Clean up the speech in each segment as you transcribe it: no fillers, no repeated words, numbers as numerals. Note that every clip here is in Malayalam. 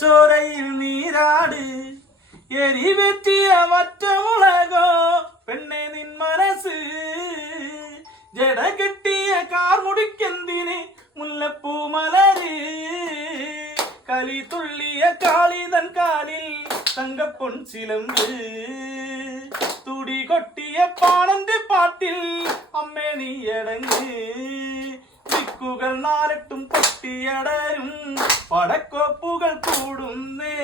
ചോരയിൽ നീരാട് എരിവെറ്റിയ വറ്റമുളകോ പെണ്ണെ നിൻ മനസ്സ് ജട കെട്ടിയ കാർമുടിക്കെന്തിന് മുല്ലപ്പൂ മലര് കലി തുള്ളിയ കാളിതൻ കാലിൽ തങ്കപ്പൊൻ ചിലമ്പ് തുടി കൊട്ടിയ പാണന്റെ പാട്ടിൽ അമ്മേ നീയടങ്ങ് ദിക്കുകൾ നാലട്ടും കൊട്ടിയടരും പടക്കോപ്പുകൾ കൂടുന്നേ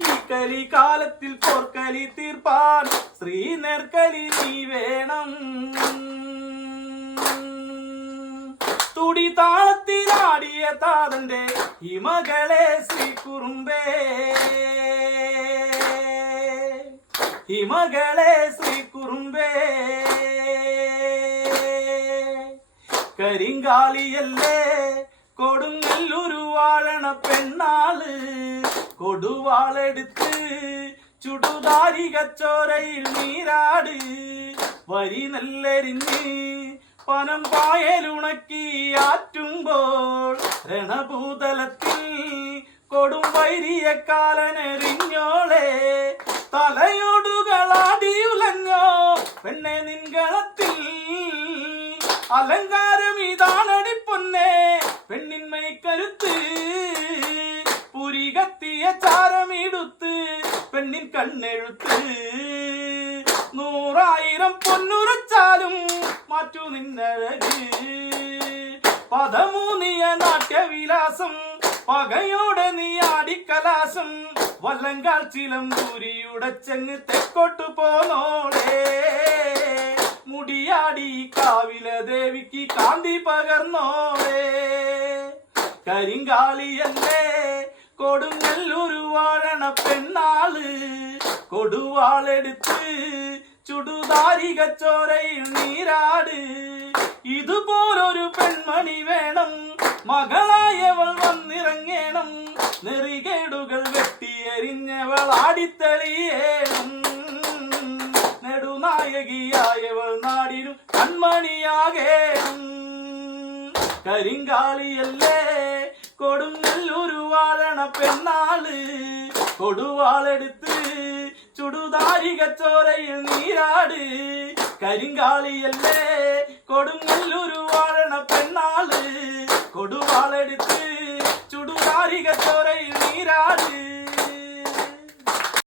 ഈ കലി കാലത്തിൽ പോർക്കലി തീർപ്പാൻ ശ്രീനേർക്കലി നീ വേണം തുടി താളത്തിലാടിയ താതന്റെ ഹിമകളെ ശ്രീകുറുമ്പേ ഹിമകളെ ശ്രീകുറുമ്പേ കരിങ്കാളിയല്ലേ കൊടുങ്ങല്ലൊരു വാഴണ പെണ്ണാള് കൊടുവാളെടുത്ത് ചുടുതാരിക ചോരയിൽ നീരാട് വരി നെല്ലെരിഞ്ഞ് പനം പായലുണക്കി ആറ്റുമ്പോൾ രണഭൂതലത്തിൽ കൊടും വൈരിയ കാലനെറിഞ്ഞോളെ തലയോടുകളാടിയുലഞ്ഞോ പെണ്ണെ നിൻകളത്തിൽ അലങ്കാരം ഇതാണടി പൊന്നെ പെണ്ണിന്മൈ കരുത്ത് പുരികത്തിയ ചാരമിടുത്ത് പെണ്ണിൻ കണ്ണെഴുത്ത് 100,000 പൊന്നുരച്ചാലും മാറ്റു നിന്നഴക് പദമൂന്നിയ നാട്യവിലാസം പകയോടെ നീ ആടിക്കലാശം വല്ലങ്കാൽ ചിലമ്പൂരിയുടെ ചെങ്ങ് തെക്കോട്ടു പോന്നോളേ മുടിയാടി കാവില ദേവിക്ക് കാന്തി പകർന്നോളേ കരിങ്കാളിയല്ലേ കൊടുങ്ങല്ലൊരു വാഴണ പെണ്ണാള് കൊടുവാളെടുത്ത് ചുടുതാരിക ചോരയിൽ നീരാട് ഇതുപോലൊരു പെൺമണി വേണം മകളായവൾ വന്നിറങ്ങേണം നെറികേടുകൾ വെട്ടിയെറിഞ്ഞവൾ ആടിത്തെളിയേണം നെടുനായകിയായവൾ നാടിനും കൺമണിയാകേണം കരിങ്കാളിയല്ലേ കൊടുങ്ങല്ലൊരു വാഴണ പെണ്ണാള് കൊടുവാളെടുത്ത് ചുടുതാരിക ചോരയിൽ നീരാട് കരിങ്കാളിയല്ലേ കൊടുങ്ങല്ലൊരു വാഴണ പെണ്ണാള് കൊടുവാളെടുത്ത് ചുടുതാരിക ചോര